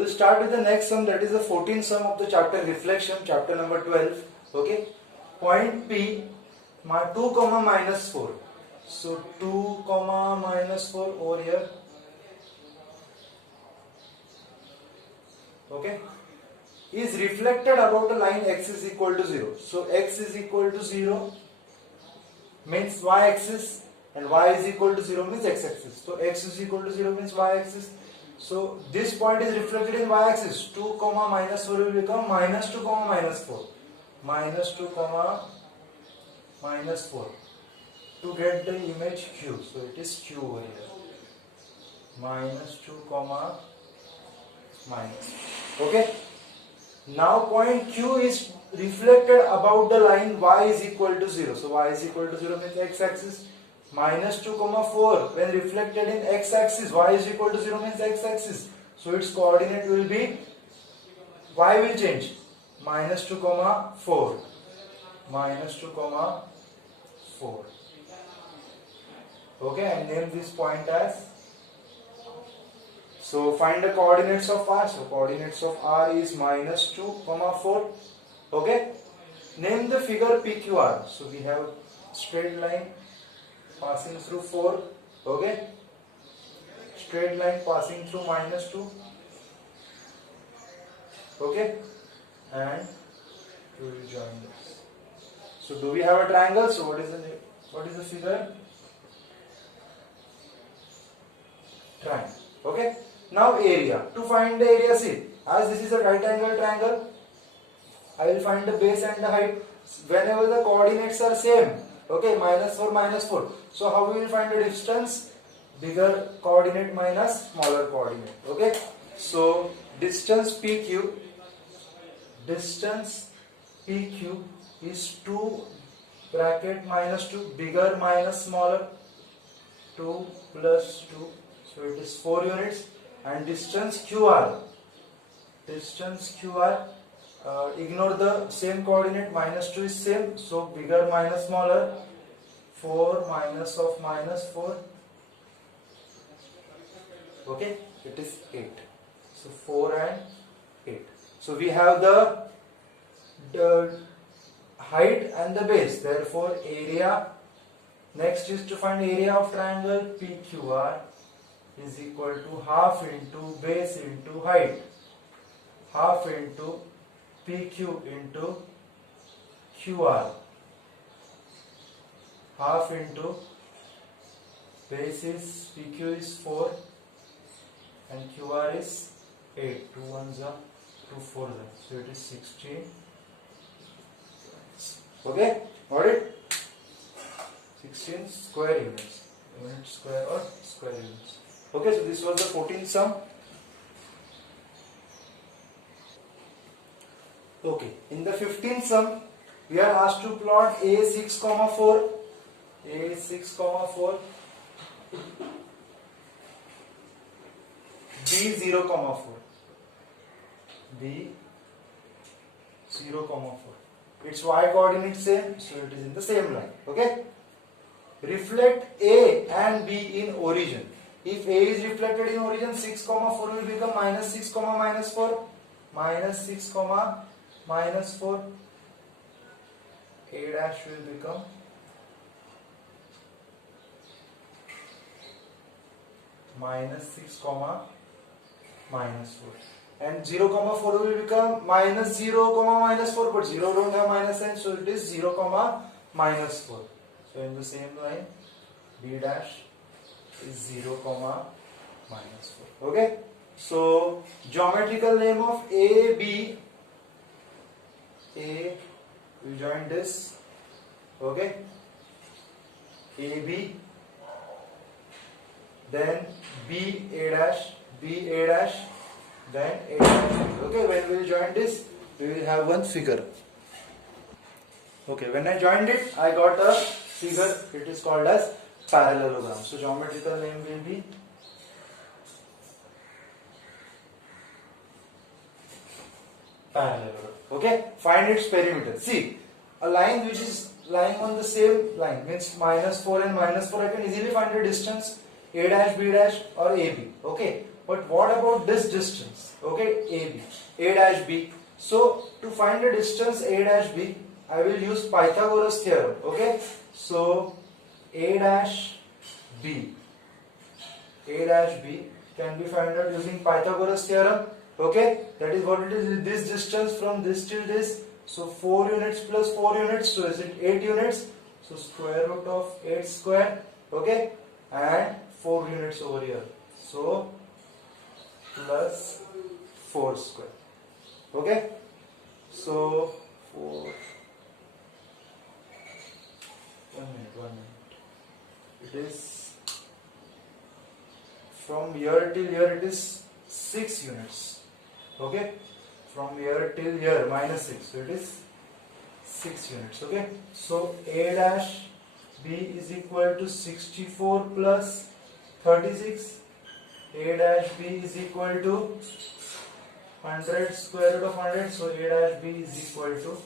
We'll start with the next sum, that is the 14th sum of the chapter Reflection, chapter number 12. Okay. Point P, 2 comma minus 4. So 2 comma minus 4 over here. Okay. Is reflected about a line x is equal to 0. So x is equal to 0 means y axis and y is equal to 0 means x axis. So x is equal to 0 means y axis. So this point is reflected in y axis. 2 comma minus 4 will become minus 2 comma minus 4. Minus 2 comma minus 4 to get the image q. So it is q over here. Minus 2 comma minus. Okay. Now point q is reflected about the line y is equal to 0. So y is equal to 0 means x axis. Minus 2 comma 4 when reflected in x axis, y is equal to 0 means x axis. So its coordinate will be, y will change, minus 2 comma 4. Minus 2 comma 4. Okay, and name this point as. So find the coordinates of r. So coordinates of r is minus 2 comma 4. Okay. Name the figure PQR. So we have straight line passing through 4. Okay. Straight line passing through minus 2. Okay. And we will join this. So do we have a triangle? So what is the figure? Triangle. Okay. Now area. To find the area, see, as this is a right angle triangle, I will find the base and the height whenever the coordinates are same. Okay, minus 4, minus 4. So how we will find the distance? Bigger coordinate minus smaller coordinate. Okay. So distance PQ is 2 bracket minus 2, bigger minus smaller, 2 plus 2. So it is 4 units. And distance QR, ignore the same coordinate, minus 2 is same, so bigger minus smaller, 4 minus of minus 4, okay, it is 8. So 4 and 8. So we have the height and the base, therefore area. Next is to find area of triangle PQR is equal to half into base into height, half into PQ into QR, half into base is PQ is 4 and QR is 8. 2 1s are 2 4s are. So it is 16. Okay, got it? 16 square units. Unit square or square units. Okay, so this was the 14th sum. Okay, in the 15th sum, we are asked to plot A6, 4, A6, 4, B0, 4, B0, 4. Its y coordinate same, so it is in the same line. Okay. Reflect A and B in origin. If A is reflected in origin, 6, 4 will become minus 6, minus 4. Minus 6, minus 4. A dash will become minus 6, minus 4. And 0, 4 will become minus 0, minus 4. But 0 don't have minus sign, so it is 0, minus 4. So in the same line, B dash is 0, minus 4. Okay. So geometrical name of AB. A will join this. Okay. AB. Then B A dash. B A dash. Then A dash. Okay. When we will join this, we will have one figure. Okay. When I joined it, I got a figure. It is called as parallelogram. So geometrical name will be parallelogram. Okay, find its perimeter. See, a line which is lying on the same line means minus 4 and minus 4. I can easily find the distance A dash, B dash or AB. Okay, but what about this distance? Okay, AB, A dash B. So to find the distance A dash B, I will use Pythagoras theorem. Okay, so A dash B, A dash B can be found out using Pythagoras theorem. Okay, that is what it is. This distance from this till this. So 4 units plus 4 units. So is it 8 units? So square root of 8 square. Okay, and 4 units over here. So plus 4 square. Okay, so 4. 1 minute. It is from here till here. It is 6 units. Okay, from here till here minus 6. So it is 6 units. Okay, so A dash B is equal to 64 plus 36. A dash B is equal to 100 square root of 100. So A dash B is equal to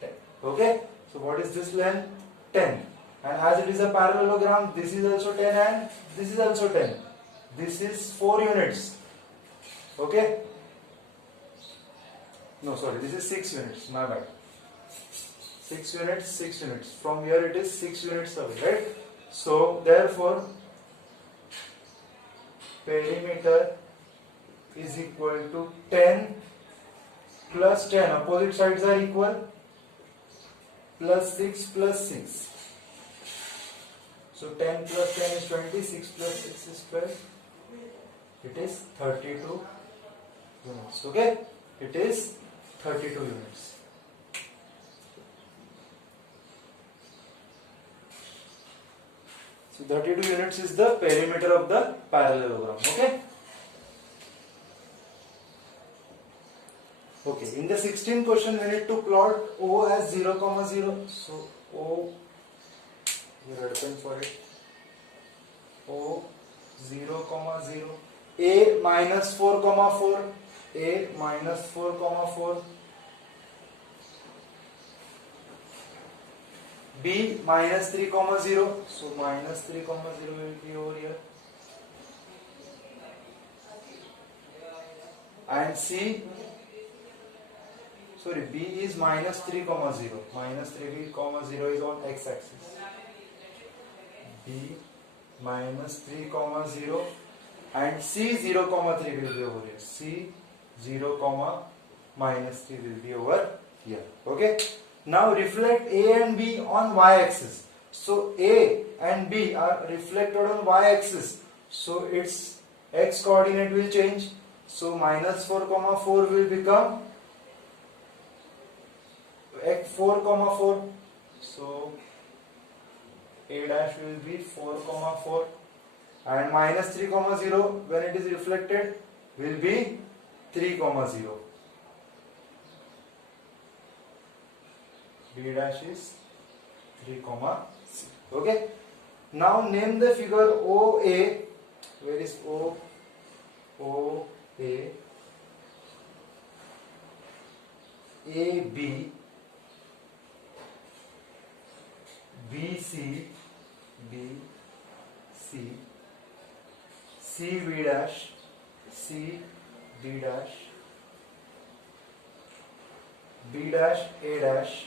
10. Okay, so what is this length? 10. And as it is a parallelogram, this is also 10 and this is also 10. This is 4 units. Okay, no, sorry, this is 6 units, my bad. 6 units, 6 units. From here it is 6 units away, right? So therefore perimeter is equal to 10 plus 10. Opposite sides are equal. Plus 6 plus 6. So 10 plus 10 is 20. 6 plus 6 is 12. It is 32 units. Okay, it is 32 units. So 32 units is the perimeter of the parallelogram. Okay. Okay. In the 16th question, we need to plot O as 0, 0. So O, you are open for it. O 0, 0. A minus 4, 4. A minus 4, 4. B minus 3, 0. So minus 3, 0 will be over here. And C, sorry, B is minus 3, 0. Minus 3, 0 is on x-axis. B minus 3, 0. And C 0, 3 will be over here. C 0, minus 3 will be over here. Okay. Now reflect A and B on y-axis. So A and B are reflected on y-axis. So its x coordinate will change. So minus 4, 4 will become x 4, 4. So A dash will be 4, 4. And minus 3, 0 when it is reflected will be 3, 0. B dash is 3, C. Okay. Now name the figure OA. Where is O? OA. AB. BC. BC. CB dash. CB dash. B dash A dash.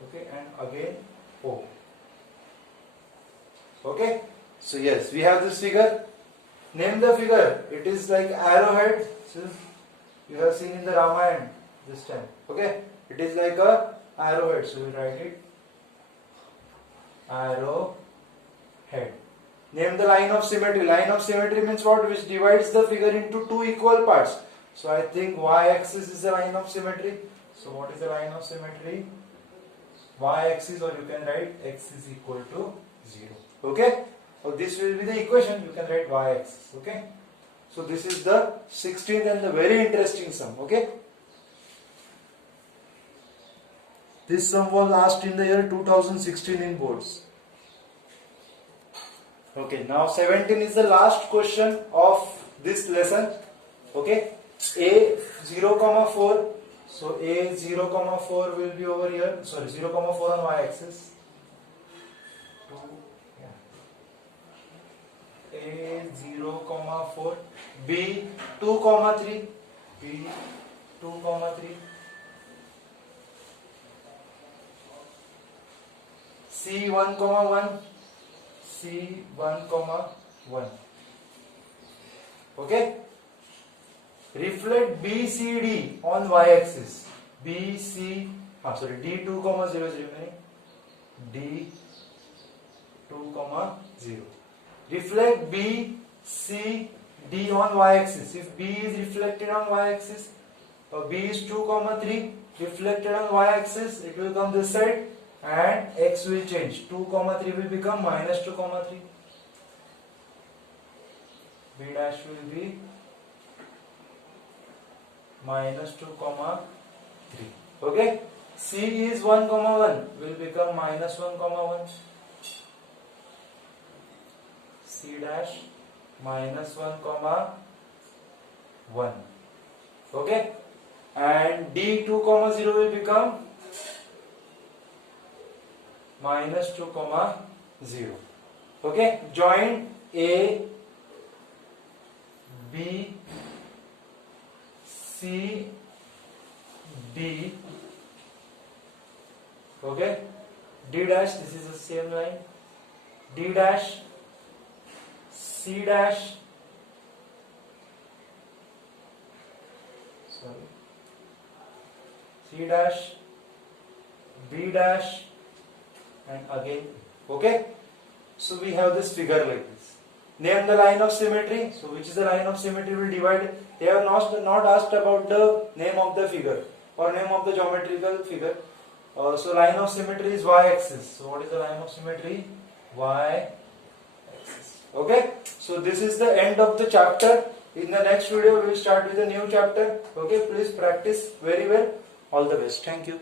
Okay, and again O. Okay, so yes, we have this figure. Name the figure. It is like arrowhead. So you have seen in the Ramayana this time. Okay, it is like a arrowhead. So we write it arrowhead. Name the line of symmetry. Line of symmetry means what? Which divides the figure into two equal parts. So I think y-axis is the line of symmetry. So what is the line of symmetry? Y-axis, or you can write x is equal to 0. Okay. So this will be the equation. You can write y-axis. Okay. So this is the 16th and the very interesting sum. Okay. This sum was asked in the year 2016 in boards. Okay. Now 17 is the last question of this lesson. Okay. A 0, 4. So A 0, 4 will be over here. Sorry, 0, 4 on y-axis. A 0,4, B 2,3, B 2,3, C 1,1, C 1,1. Okay. Reflect BCD on y-axis. D 2,0 is remaining. D 2,0. Reflect BCD on y-axis. If B is reflected on y-axis, or B is 2,3 reflected on y-axis, it will come this side and x will change. 2,3 will become minus 2,3. B dash will be minus 2,3. Okay. C is 1,1 will become minus 1,1. C dash minus 1,1. Okay. And D 2,0 will become minus 2,0. Okay. Join A, B, C, D. Okay. D dash, this is the same line. D dash, C dash, C dash, B dash, and again. Okay. So we have this figure like this. Name the line of symmetry. So which is the line of symmetry will divide. They have not asked about the name of the figure or name of the geometrical figure. So line of symmetry is y-axis. So what is the line of symmetry? Y-axis. Okay. So this is the end of the chapter. In the next video we will start with a new chapter. Okay. Please practice very well. All the best. Thank you.